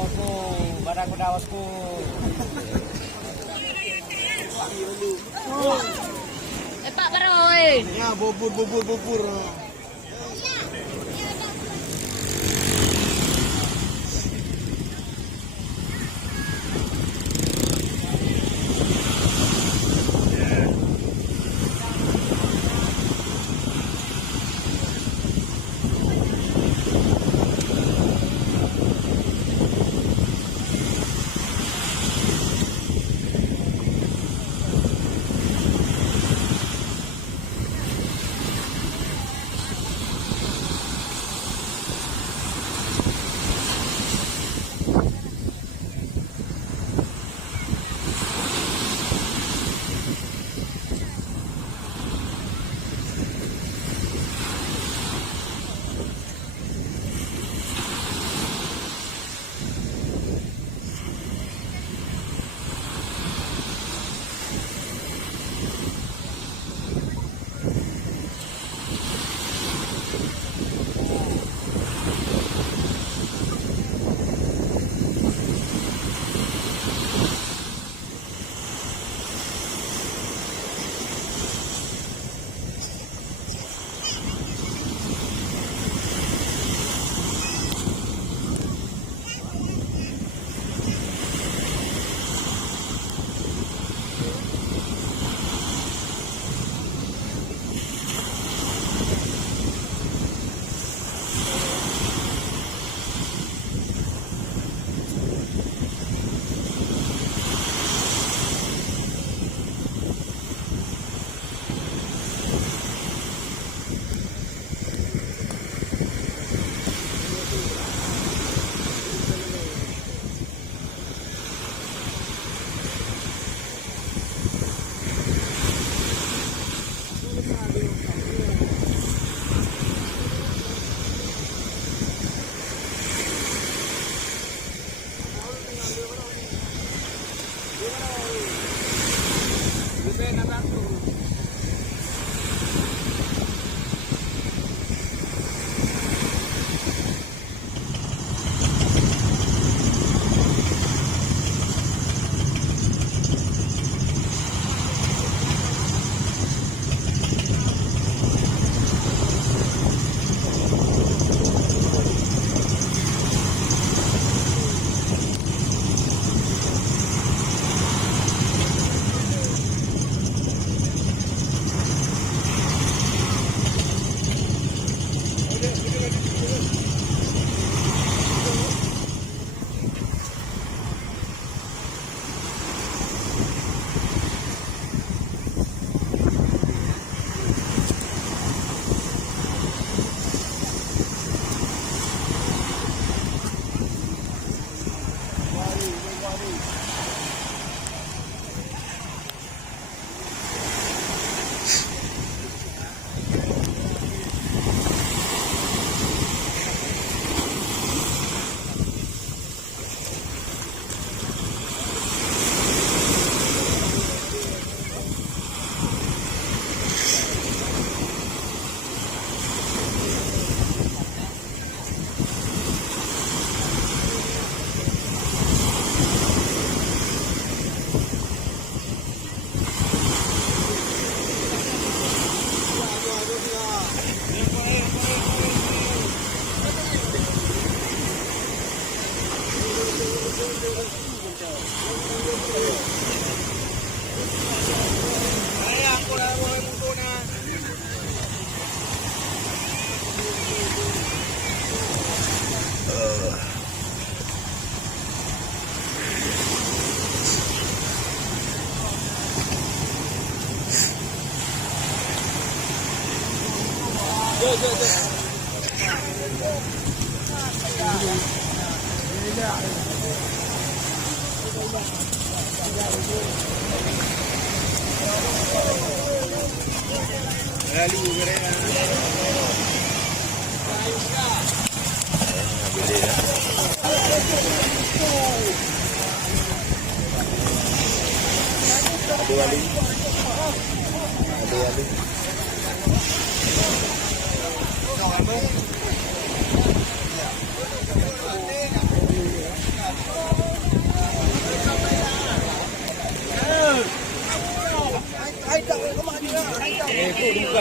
dawatku, barangku dawatku. Pak Baroy. Ya, bubur.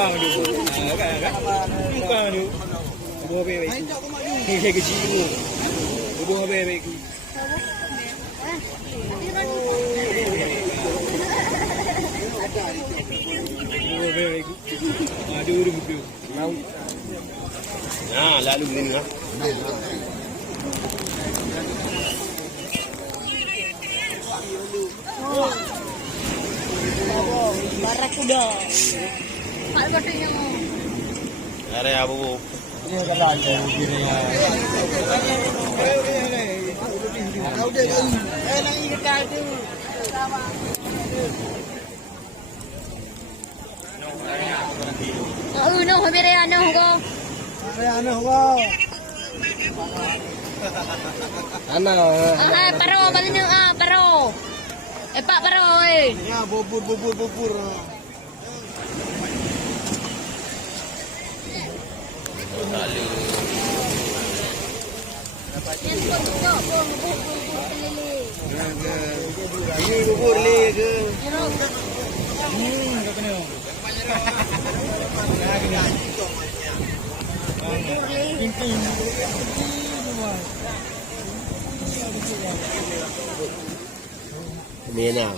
Bukan tu. Kan? Bukan tu. Buah bebek. Hei kecil tu. Buah bebek. Buah bebek. Ada urut buku. Mau. Nah, lalu begini lah. Barakuda. Pak katanya. Ada apa bu? Ini kalau ada begini ya. Nak ikat tu. No, habire ano ko. Ano ko? Ano? Paro, balik niyo paro. Pak paro eh. Ya, bubur. Lalu. Yang tu bubur Ini bubur le ke? Tak kena. Ping-ping. Mana?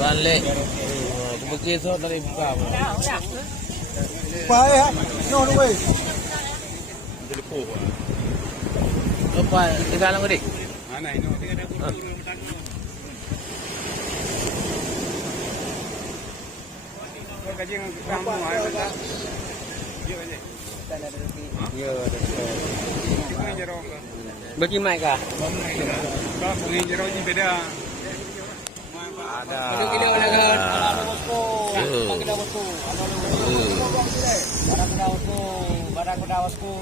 Ban lek. Kebekir so tak boleh buka apa. Pai ha. No wei. Telefon. Apa? Tinggal lang ulit. Mana ini? Tinggal ada bubur kaji kamu ayah betul. Ya, Ini jeruk. bagi mic kah? Kau ini jeruk ni beda. Ada. Kita bosku. Kita bosku. Barakuda bosku.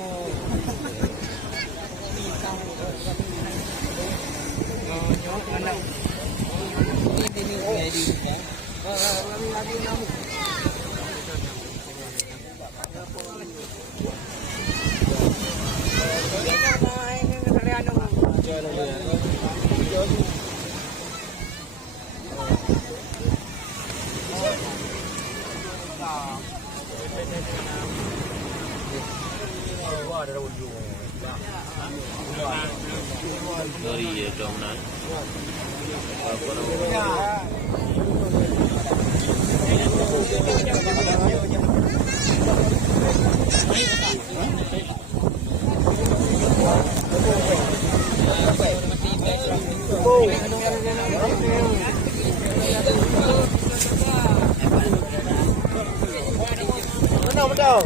Sorry ya, dong nak. Betul.